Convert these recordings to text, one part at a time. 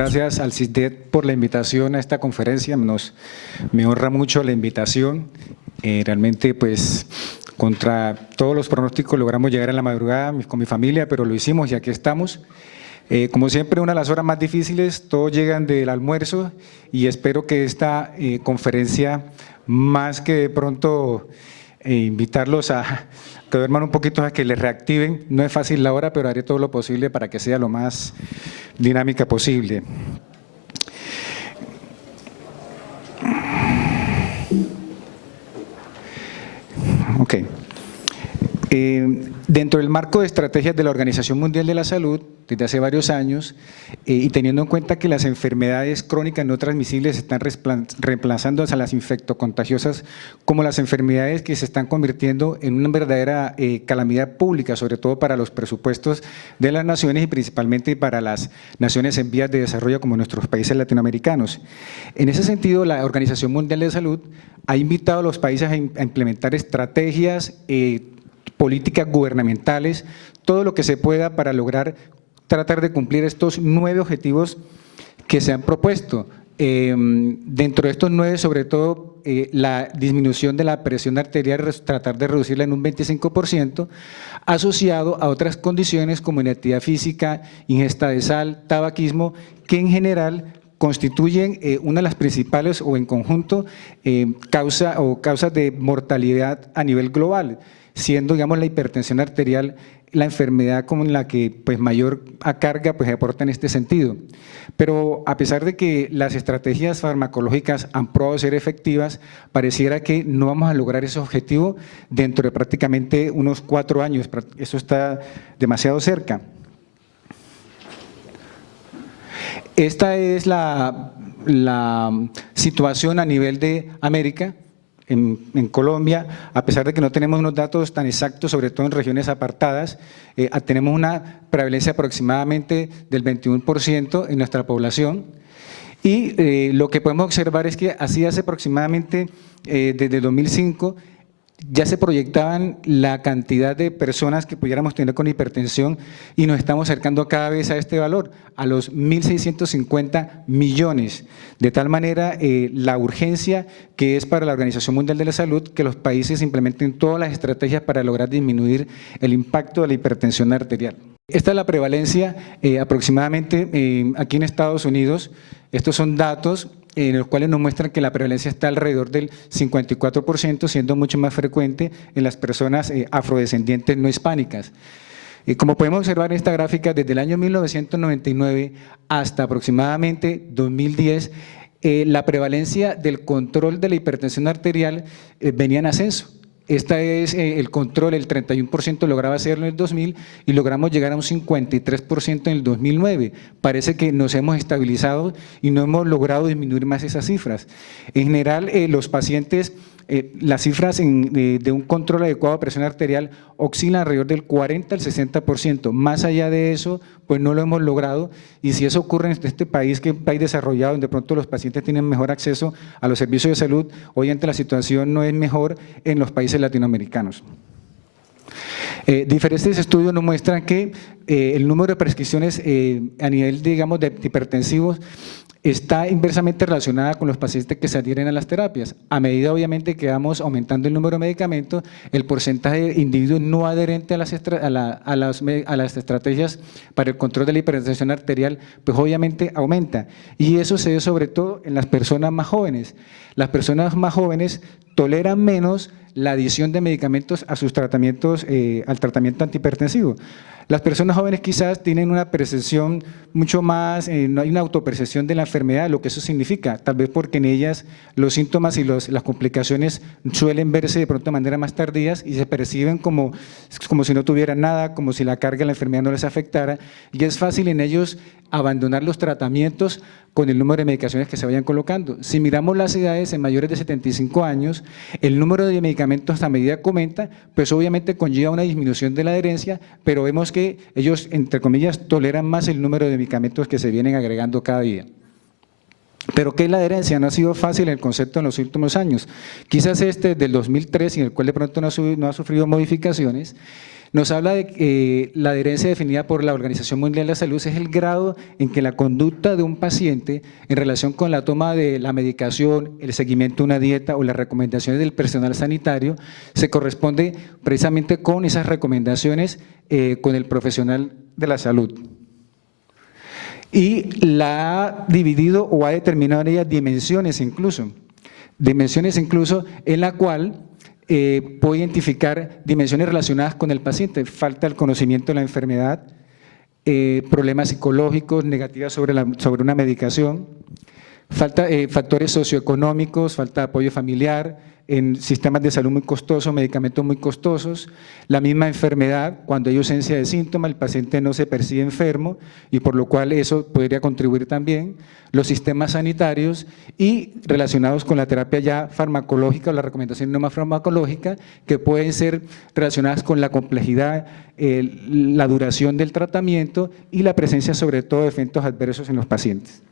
gracias al CISDET por la invitación a esta conferencia. Me honra mucho la invitación. Realmente, pues, contra todos los pronósticos logramos llegar a la madrugada con mi familia, pero lo hicimos y aquí estamos. Como siempre, una de las horas más difíciles, todos llegan del almuerzo y espero que esta conferencia, más que de pronto invitarlos a que duerman un poquito, a que les reactiven. No es fácil la hora, pero haré todo lo posible para que sea lo más dinámica posible. Ok. Dentro del marco de estrategias de la Organización Mundial de la Salud, desde hace varios años, y teniendo en cuenta que las enfermedades crónicas no transmisibles están reemplazando a las infectocontagiosas como las enfermedades que se están convirtiendo en una verdadera calamidad pública, sobre todo para los presupuestos de las naciones y principalmente para las naciones en vías de desarrollo como nuestros países latinoamericanos. En ese sentido, la Organización Mundial de Salud ha invitado a los países a implementar estrategias, políticas gubernamentales, todo lo que se pueda para lograr tratar de cumplir estos 9 objetivos que se han propuesto. Dentro de estos 9, sobre todo, la disminución de la presión arterial, tratar de reducirla en un 25%, asociado a otras condiciones como inactividad física, ingesta de sal, tabaquismo, que en general constituyen una de las principales o en conjunto causas de mortalidad a nivel global, siendo, digamos, la hipertensión arterial la enfermedad con la que pues, mayor carga pues, aporta en este sentido. Pero a pesar de que las estrategias farmacológicas han probado ser efectivas, pareciera que no vamos a lograr ese objetivo dentro de prácticamente unos 4 años. Eso está demasiado cerca. Esta es la situación a nivel de América. En Colombia, a pesar de que no tenemos unos datos tan exactos, sobre todo en regiones apartadas, tenemos una prevalencia aproximadamente del 21% en nuestra población y lo que podemos observar es que así hace aproximadamente desde 2005 ya se proyectaban la cantidad de personas que pudiéramos tener con hipertensión y nos estamos acercando cada vez a este valor, a los 1.650 millones. De tal manera, la urgencia que es para la Organización Mundial de la Salud que los países implementen todas las estrategias para lograr disminuir el impacto de la hipertensión arterial. Esta es la prevalencia aproximadamente aquí en Estados Unidos. Estos son datos en los cuales nos muestran que la prevalencia está alrededor del 54%, siendo mucho más frecuente en las personas afrodescendientes no hispánicas. Como podemos observar en esta gráfica, desde el año 1999 hasta aproximadamente 2010, la prevalencia del control de la hipertensión arterial venía en ascenso. Este es el control, el 31% lograba hacerlo en el 2000 y logramos llegar a un 53% en el 2009. Parece que nos hemos estabilizado y no hemos logrado disminuir más esas cifras. En general, los pacientes, las cifras de un control adecuado de presión arterial oscilan alrededor del 40 al 60%. Más allá de eso, pues no lo hemos logrado y si eso ocurre en este país, que es un país desarrollado, donde de pronto los pacientes tienen mejor acceso a los servicios de salud, obviamente la situación no es mejor en los países latinoamericanos. Diferentes estudios nos muestran que el número de prescripciones a nivel, digamos, de hipertensivos está inversamente relacionada con los pacientes que se adhieren a las terapias. A medida, obviamente, que vamos aumentando el número de medicamentos, el porcentaje de individuos no adherentes a las estrategias para el control de la hipertensión arterial, pues obviamente aumenta. Y eso se ve sobre todo en las personas más jóvenes. Las personas más jóvenes toleran menos la adición de medicamentos a sus tratamientos, al tratamiento antihipertensivo. Las personas jóvenes quizás tienen una percepción mucho más, no hay una autopercepción de la enfermedad, lo que eso significa, tal vez porque en ellas los síntomas y las complicaciones suelen verse de pronto de manera más tardías y se perciben como si no tuvieran nada, como si la carga de la enfermedad no les afectara y es fácil en ellos abandonar los tratamientos con el número de medicaciones que se vayan colocando. Si miramos las edades en mayores de 75 años, el número de medicamentos a medida que aumenta, pues obviamente conlleva una disminución de la adherencia, pero vemos que ellos, entre comillas, toleran más el número de medicamentos que se vienen agregando cada día. Pero ¿qué es la adherencia? No ha sido fácil el concepto en los últimos años. Quizás del 2003, en el cual de pronto no ha sufrido modificaciones, Nos habla de que la adherencia definida por la Organización Mundial de la Salud es el grado en que la conducta de un paciente en relación con la toma de la medicación, el seguimiento de una dieta o las recomendaciones del personal sanitario se corresponde precisamente con esas recomendaciones con el profesional de la salud. Y la ha dividido o ha determinado en ella dimensiones incluso en la cual puede identificar dimensiones relacionadas con el paciente, falta el conocimiento de la enfermedad, problemas psicológicos, negativas sobre una medicación, falta factores socioeconómicos, falta de apoyo familiar, en sistemas de salud muy costosos, medicamentos muy costosos, la misma enfermedad, cuando hay ausencia de síntomas, el paciente no se percibe enfermo y por lo cual eso podría contribuir también, los sistemas sanitarios y relacionados con la terapia ya farmacológica o la recomendación no más farmacológica, que pueden ser relacionadas con la complejidad, la duración del tratamiento y la presencia sobre todo de efectos adversos en los pacientes.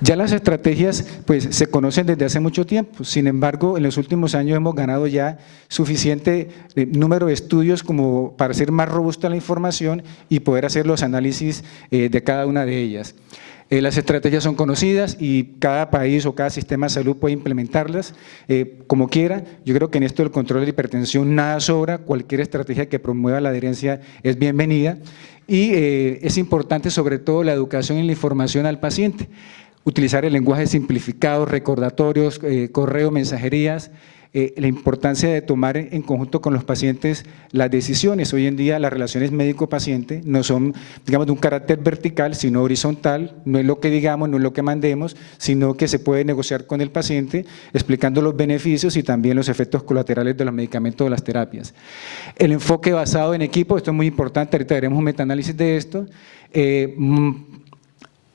Ya las estrategias pues, se conocen desde hace mucho tiempo, sin embargo, en los últimos años hemos ganado ya suficiente número de estudios como para hacer más robusta la información y poder hacer los análisis de cada una de ellas. Las estrategias son conocidas y cada país o cada sistema de salud puede implementarlas como quiera. Yo creo que en esto del control de la hipertensión nada sobra, cualquier estrategia que promueva la adherencia es bienvenida y es importante sobre todo la educación y la información al paciente. Utilizar el lenguaje simplificado, recordatorios, correo, mensajerías, la importancia de tomar en conjunto con los pacientes las decisiones. Hoy en día las relaciones médico-paciente no son, digamos, de un carácter vertical, sino horizontal, no es lo que digamos, no es lo que mandemos, sino que se puede negociar con el paciente explicando los beneficios y también los efectos colaterales de los medicamentos o de las terapias. El enfoque basado en equipo, esto es muy importante, ahorita veremos un metaanálisis de esto.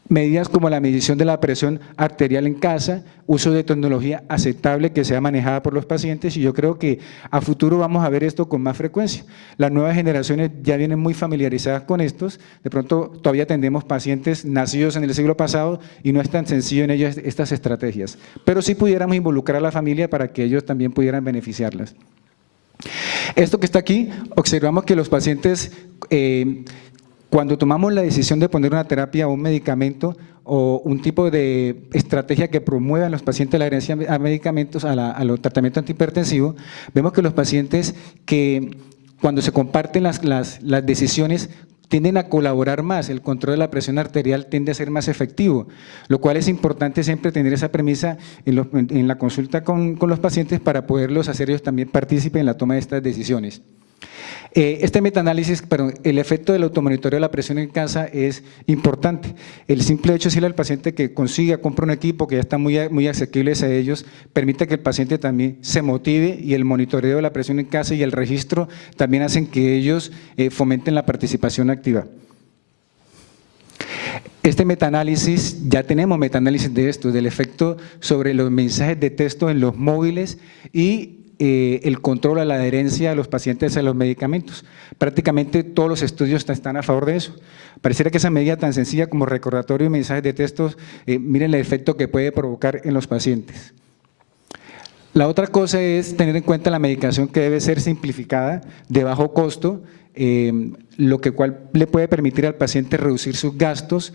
Medidas como la medición de la presión arterial en casa, uso de tecnología aceptable que sea manejada por los pacientes y yo creo que a futuro vamos a ver esto con más frecuencia. Las nuevas generaciones ya vienen muy familiarizadas con estos, de pronto todavía atendemos pacientes nacidos en el siglo pasado y no es tan sencillo en ellos estas estrategias, pero sí pudiéramos involucrar a la familia para que ellos también pudieran beneficiarlas. Esto que está aquí, observamos que los pacientes… cuando tomamos la decisión de poner una terapia o un medicamento o un tipo de estrategia que promueva en los pacientes la adherencia a medicamentos, a los tratamientos antihipertensivos, vemos que los pacientes que cuando se comparten las decisiones tienden a colaborar más, el control de la presión arterial tiende a ser más efectivo, lo cual es importante siempre tener esa premisa en la consulta con los pacientes para poderlos hacer ellos también partícipes en la toma de estas decisiones. Este metaanálisis, el efecto del automonitoreo de la presión en casa es importante. El simple hecho de decirle al paciente que consiga, compra un equipo que ya está muy asequibles a ellos, permite que el paciente también se motive y el monitoreo de la presión en casa y el registro también hacen que ellos fomenten la participación activa. Este metaanálisis, ya tenemos metaanálisis de esto, del efecto sobre los mensajes de texto en los móviles y el control a la adherencia de los pacientes a los medicamentos. Prácticamente todos los estudios están a favor de eso. Pareciera que esa medida tan sencilla como recordatorio y mensajes de textos, miren el efecto que puede provocar en los pacientes. La otra cosa es tener en cuenta la medicación que debe ser simplificada, de bajo costo, lo que cual le puede permitir al paciente reducir sus gastos.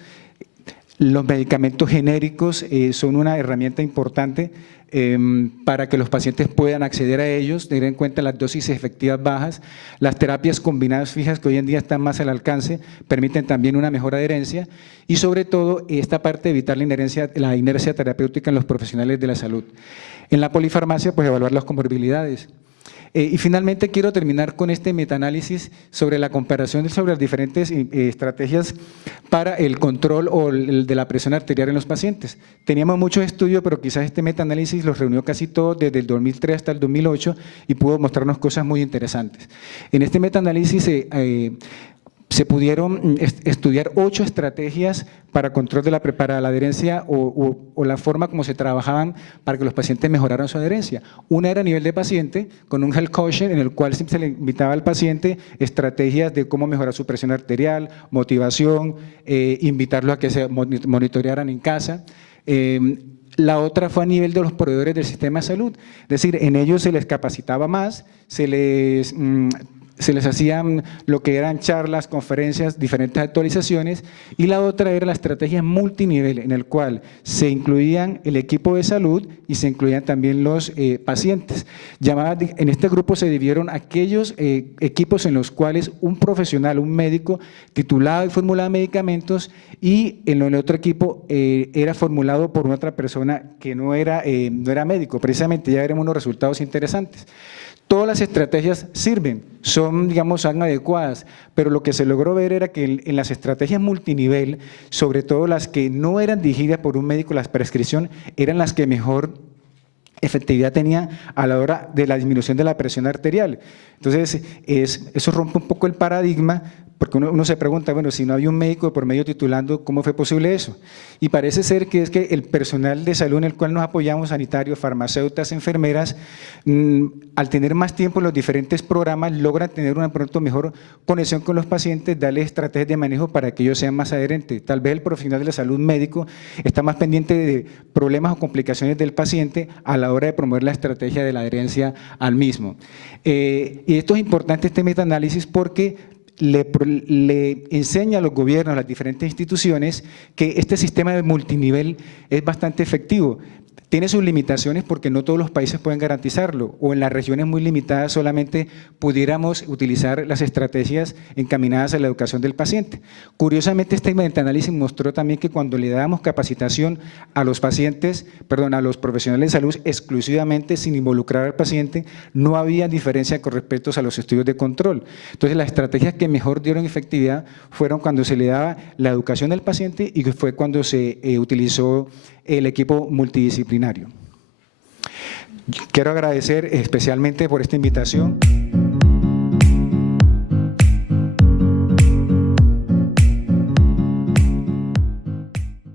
Los medicamentos genéricos son una herramienta importante para que los pacientes puedan acceder a ellos, tener en cuenta las dosis efectivas bajas. Las terapias combinadas fijas que hoy en día están más al alcance permiten también una mejor adherencia y sobre todo esta parte de evitar la inercia terapéutica en los profesionales de la salud. En la polifarmacia, pues evaluar las comorbilidades. Y finalmente quiero terminar con este metaanálisis sobre la comparación sobre las diferentes estrategias para el control o de la presión arterial en los pacientes. Teníamos muchos estudios, pero quizás este metaanálisis los reunió casi todos desde el 2003 hasta el 2008 y pudo mostrarnos cosas muy interesantes. En este metaanálisis se pudieron estudiar 8 estrategias para control de la adherencia o la forma como se trabajaban para que los pacientes mejoraran su adherencia. Una era a nivel de paciente, con un health coaching en el cual se le invitaba al paciente estrategias de cómo mejorar su presión arterial, motivación, invitarlo a que se monitorearan en casa. La otra fue a nivel de los proveedores del sistema de salud, es decir, en ellos se les capacitaba más, se les se les hacían lo que eran charlas, conferencias, diferentes actualizaciones, y la otra era la estrategia multinivel, en el cual se incluían el equipo de salud y se incluían también los pacientes. En este grupo se dividieron aquellos equipos en los cuales un profesional, un médico, titulado y formulaba medicamentos, y en el otro equipo era formulado por otra persona que no era médico. Precisamente ya veremos unos resultados interesantes. Todas las estrategias sirven, son adecuadas, pero lo que se logró ver era que en las estrategias multinivel, sobre todo las que no eran dirigidas por un médico, la prescripción, eran las que mejor efectividad tenía a la hora de la disminución de la presión arterial. Entonces, eso rompe un poco el paradigma, porque uno se pregunta, bueno, si no había un médico de por medio titulando, ¿cómo fue posible eso? Y parece ser que es que el personal de salud en el cual nos apoyamos, sanitarios, farmacéuticas, enfermeras, al tener más tiempo en los diferentes programas, logran tener una pronto mejor conexión con los pacientes, darles estrategias de manejo para que ellos sean más adherentes. Tal vez el profesional de la salud médico está más pendiente de problemas o complicaciones del paciente a la hora de promover la estrategia de la adherencia al mismo. Y esto es importante, este metaanálisis, porque le enseña a los gobiernos, a las diferentes instituciones, que este sistema de multinivel es bastante efectivo. Tiene sus limitaciones porque no todos los países pueden garantizarlo, o en las regiones muy limitadas solamente pudiéramos utilizar las estrategias encaminadas a la educación del paciente. Curiosamente, este metaanálisis mostró también que cuando le dábamos capacitación a los pacientes, a los profesionales de salud exclusivamente sin involucrar al paciente, no había diferencia con respecto a los estudios de control. Entonces, las estrategias que mejor dieron efectividad fueron cuando se le daba la educación del paciente y fue cuando se utilizó el equipo multidisciplinario. Quiero agradecer especialmente por esta invitación.